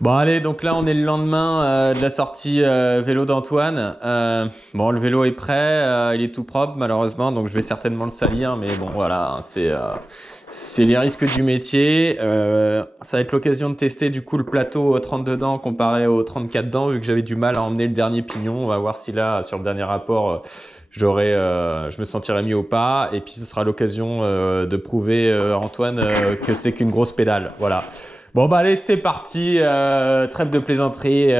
Bon allez, donc là on est le lendemain de la sortie vélo d'Antoine. Bon, le vélo est prêt, il est tout propre malheureusement, donc je vais certainement le salir, mais bon voilà, c'est les risques du métier. Ça va être l'occasion de tester du coup le plateau 32 dents comparé au 34 dents, vu que j'avais du mal à emmener le dernier pignon. On va voir si là, sur le dernier rapport, je me sentirai mieux ou pas. Et puis ce sera l'occasion de prouver à Antoine que c'est qu'une grosse pédale. Voilà. Bon bah allez, c'est parti, trêve de plaisanterie,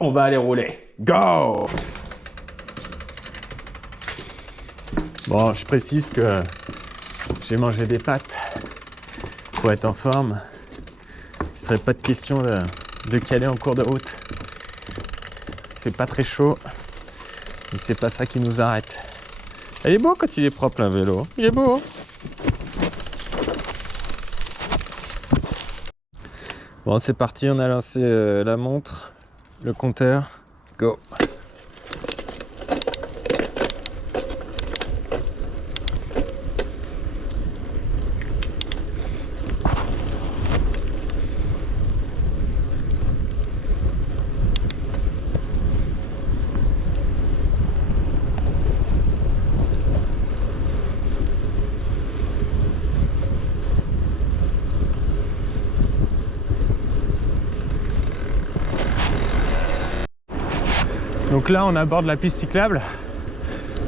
on va aller rouler. Go! Bon, je précise que j'ai mangé des pâtes pour être en forme. Il ne serait pas de question de caler en cours de route. Il fait pas très chaud, mais c'est pas ça qui nous arrête. Il est beau quand il est propre, un vélo. Il est beau. Bon, c'est parti, on a lancé la montre, le compteur. Go! Donc là, on aborde la piste cyclable.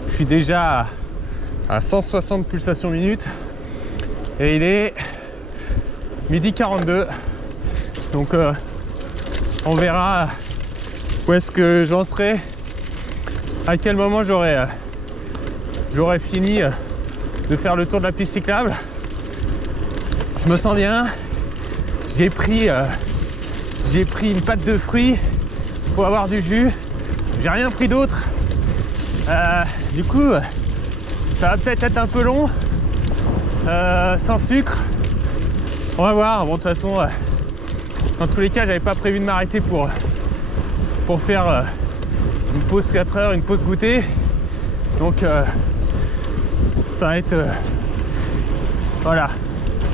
Je suis déjà à 160 pulsations minutes et il est 12h42. Donc on verra où est-ce que j'en serai, à quel moment j'aurai fini de faire le tour de la piste cyclable. Je me sens bien. J'ai pris une pâte de fruits pour avoir du jus. J'ai rien pris d'autre. Du coup, ça va peut-être être un peu long, sans sucre. On va voir. Bon, de toute façon, dans tous les cas, j'avais pas prévu de m'arrêter pour faire une pause 4 heures, une pause goûter. Donc, ça va être... voilà.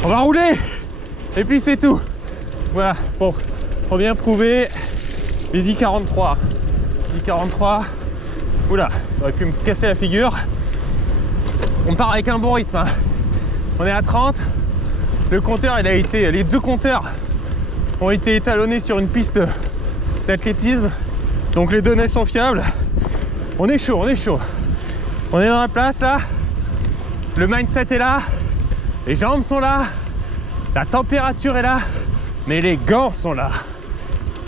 On va rouler. Et puis c'est tout. Voilà. Bon, pour bien prouver, les 10,43. 10,43. Oula, j'aurais pu me casser la figure. On part avec un bon rythme, hein. On est à 30. Le compteur, les deux compteurs ont été étalonnés sur une piste d'athlétisme. Donc les données sont fiables. On est chaud, on est chaud. On est dans la place là. Le mindset est là. Les jambes sont là. La température est là. Mais les gants sont là.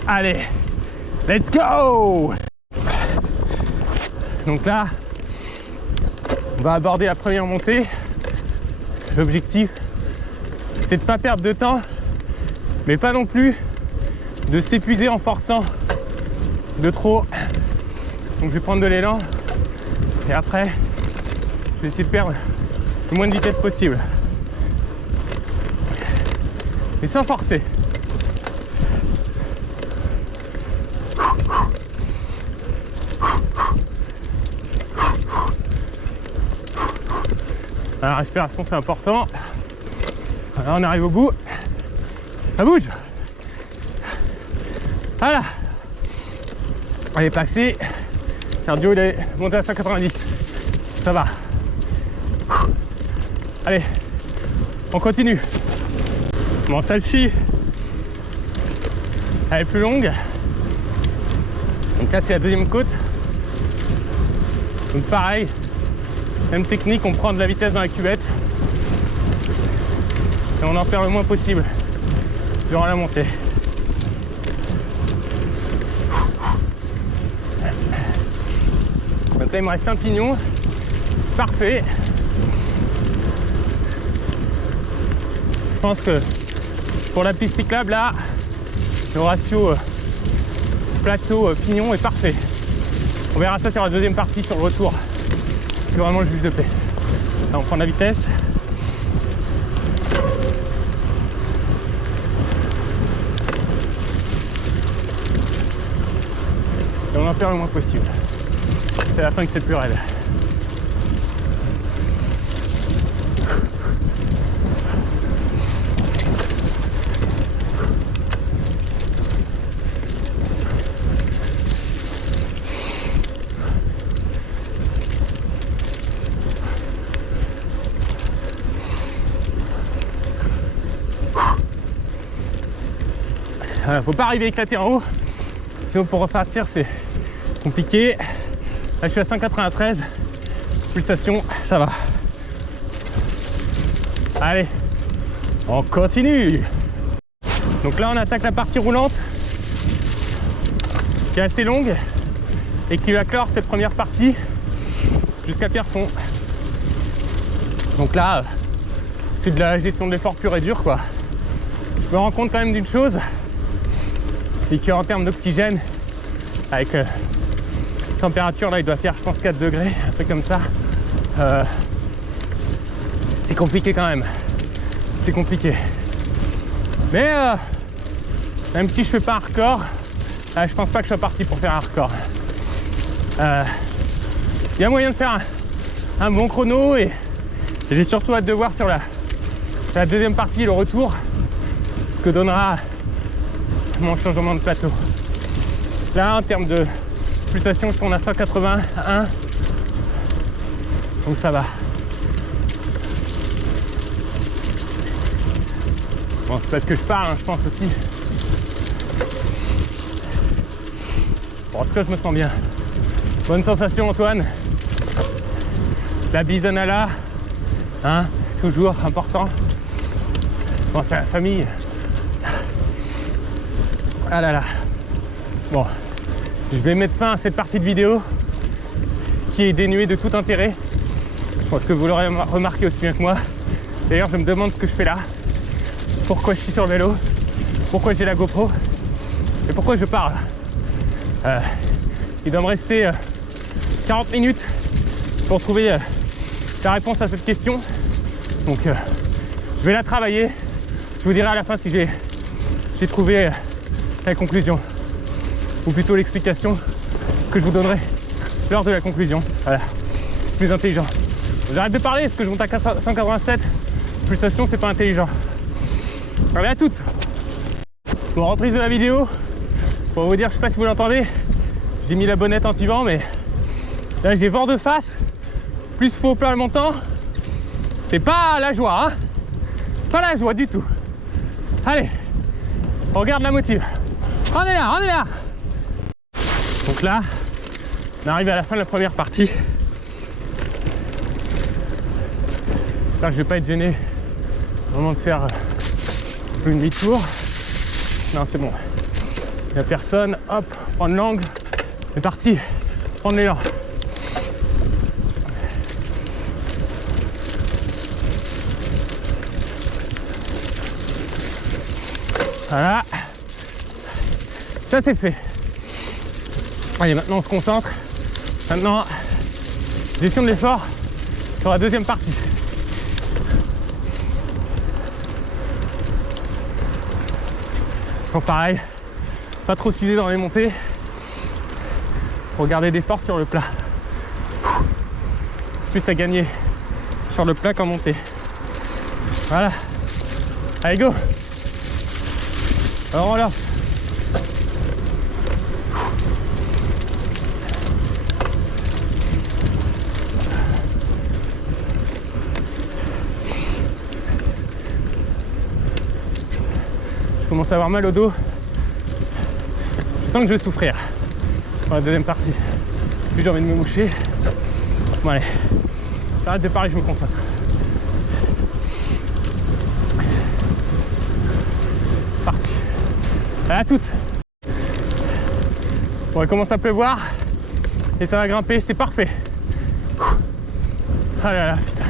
Allez, let's go! Donc là, on va aborder la première montée. L'objectif, c'est de ne pas perdre de temps, mais pas non plus de s'épuiser en forçant de trop. Donc je vais prendre de l'élan et après, je vais essayer de perdre le moins de vitesse possible. Mais sans forcer. La respiration, c'est important. Voilà, on arrive au bout. Ça bouge. Voilà. On est passé. Cardio, il est monté à 190. Ça va. Allez, on continue. Bon, celle-ci, elle est plus longue. Donc là, c'est la deuxième côte. Donc pareil. Même technique, on prend de la vitesse dans la cuvette et on en perd le moins possible durant la montée. Donc là, il me reste un pignon, c'est parfait. Je pense que pour la piste cyclable, là, le ratio plateau pignon est parfait. On verra ça sur la deuxième partie, sur le retour. C'est vraiment le juge de paix. Là, on prend de la vitesse. Et on en perd le moins possible. C'est la fin que c'est le plus raide. Faut pas arriver éclaté en haut, sinon pour repartir c'est compliqué. Là je suis à 193 pulsations, ça va. Allez, on continue. Donc là on attaque la partie roulante qui est assez longue et qui va clore cette première partie jusqu'à Pierrefonds. Donc là c'est de la gestion de l'effort pur et dur quoi. Je me rends compte quand même d'une chose, c'est qu'en termes d'oxygène, avec température là il doit faire je pense 4 degrés, un truc comme ça, c'est compliqué quand même, c'est compliqué. Mais même si je fais pas un record, je pense pas que je sois parti pour faire un record. Il y a moyen de faire un bon chrono et j'ai surtout hâte de voir sur la deuxième partie, le retour, ce que donnera mon changement de plateau. Là en termes de pulsation je tourne à 181, donc ça va. Bon c'est parce que je parle hein, je pense aussi. Bon, en tout cas je me sens bien. Bonne sensation Antoine. La bisonne là, hein, toujours important. Bon c'est la famille. Ah là là. Bon, je vais mettre fin à cette partie de vidéo qui est dénuée de tout intérêt. Je pense que vous l'aurez remarqué aussi bien que moi. D'ailleurs je me demande ce que je fais là. Pourquoi je suis sur le vélo, pourquoi j'ai la GoPro et pourquoi je parle. Il doit me rester 40 minutes pour trouver la réponse à cette question. Donc je vais la travailler. Je vous dirai à la fin si j'ai trouvé la conclusion. Ou plutôt l'explication que je vous donnerai lors de la conclusion. Voilà, plus intelligent. J'arrête de parler parce que je monte à 187. Pulsation, c'est pas intelligent. Allez, à toutes. Bon, reprise de la vidéo. Pour vous dire, je sais pas si vous l'entendez, j'ai mis la bonnette anti-vent, mais là j'ai vent de face, plus faux plat le montant. C'est pas la joie, hein. Pas la joie du tout. Allez, on regarde la motive. On est là, on est là. Donc là, on arrive à la fin de la première partie. J'espère que je vais pas être gêné au moment de faire une demi-tour. Non, c'est bon. Il n'y a personne. Hop, prendre l'angle. C'est parti. Prendre l'élan. Voilà. Ça, c'est fait. Allez, maintenant, on se concentre. Maintenant, gestion de l'effort sur la deuxième partie. Toujours pareil, pas trop s'user dans les montées pour garder des forces sur le plat. Plus à gagner sur le plat qu'en montée. Voilà. Allez, go. Alors on lance. Je commence à avoir mal au dos. Je sens que je vais souffrir pour la deuxième partie. Puis j'ai envie de me moucher. Bon allez, j'arrête de parler, je me concentre. Parti. Allez, à toutes. Bon, il commence à pleuvoir et ça va grimper, c'est parfait. Ah là là, putain.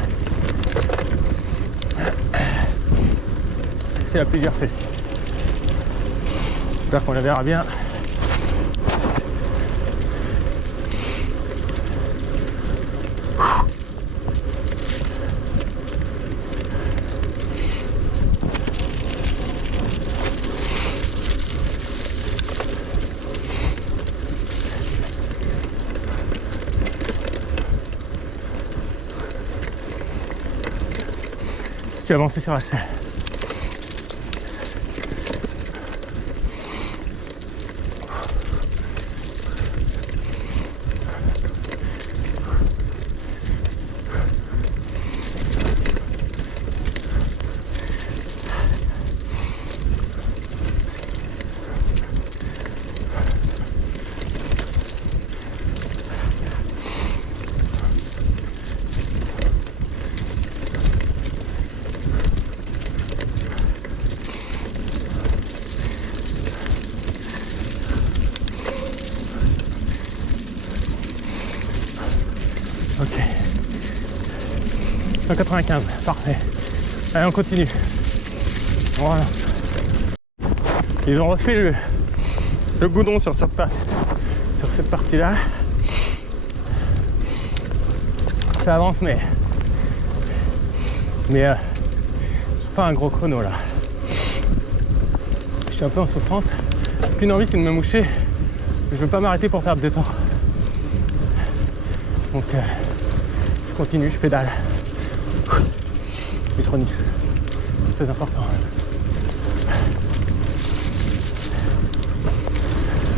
C'est la plus dure celle-ci. J'espère qu'on la verra bien. Je suis avancé sur la selle. 195, parfait. Allez, on continue. Voilà. Ils ont refait le goudron sur cette partie-là. Ça avance, mais c'est pas un gros chrono là. Je suis un peu en souffrance. Qu'une envie, c'est de me moucher. Je veux pas m'arrêter pour perdre de temps. Donc je continue, je pédale. Électronique, très important.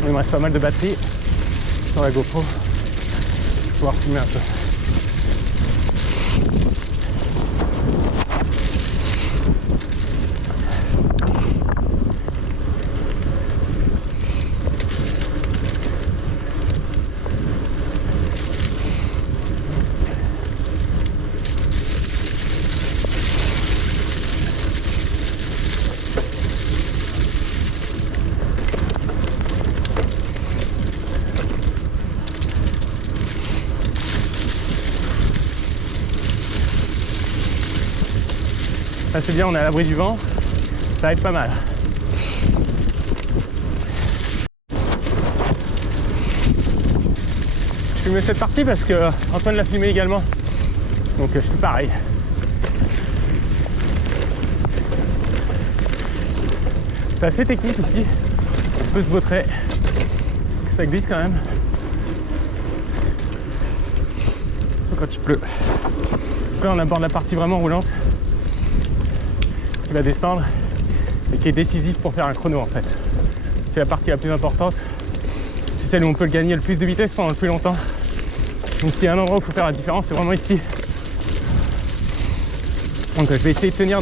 Il me reste pas mal de batterie sur la GoPro. Je vais pouvoir filmer un peu. Là, c'est bien, on est à l'abri du vent, ça va être pas mal. Je filme cette partie parce que Antoine l'a filmé également, donc je fais pareil. C'est assez technique ici, on peut se vautrer, ça glisse quand même, surtout quand il pleut. Donc là on aborde la partie vraiment roulante qui va descendre et qui est décisive pour faire un chrono en fait. C'est la partie la plus importante, c'est celle où on peut gagner le plus de vitesse pendant le plus longtemps. Donc s'il y a un endroit où il faut faire la différence, c'est vraiment ici. Donc je vais essayer de tenir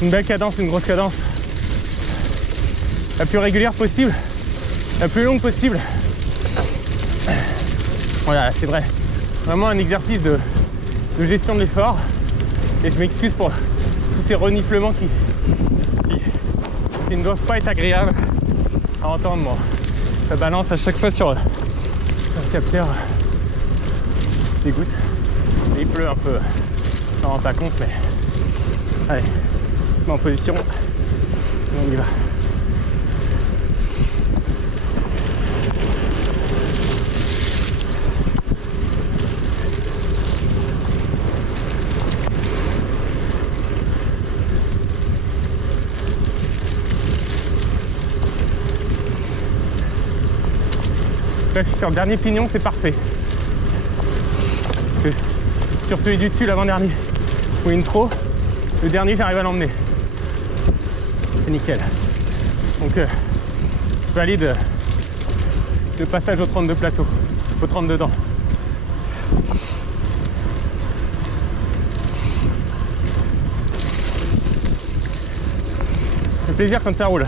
une belle cadence, une grosse cadence, la plus régulière possible, la plus longue possible. Voilà, c'est vrai, vraiment un exercice de gestion de l'effort. Et je m'excuse pour tous ces reniflements qui ne doivent pas être agréables à entendre. Moi, ça balance à chaque fois sur le capteur des gouttes. Et il pleut un peu, je m'en rends pas compte, mais allez, on se met en position et on y va. Là, je suis sur le dernier pignon, c'est parfait. Parce que sur celui du dessus, l'avant-dernier, ou une trop, le dernier, j'arrive à l'emmener. C'est nickel. Donc, je valide le passage au 32 plateau, au 32 dents. Ça fait plaisir quand ça roule.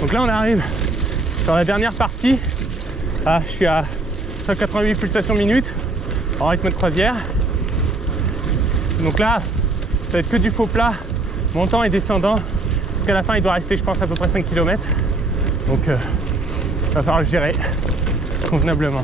Donc là on arrive sur la dernière partie. Ah, je suis à 188 pulsations minutes en rythme de croisière. Donc là, ça va être que du faux plat, montant et descendant. Jusqu'à la fin, il doit rester, je pense, à peu près 5 km. Donc, il va falloir le gérer convenablement.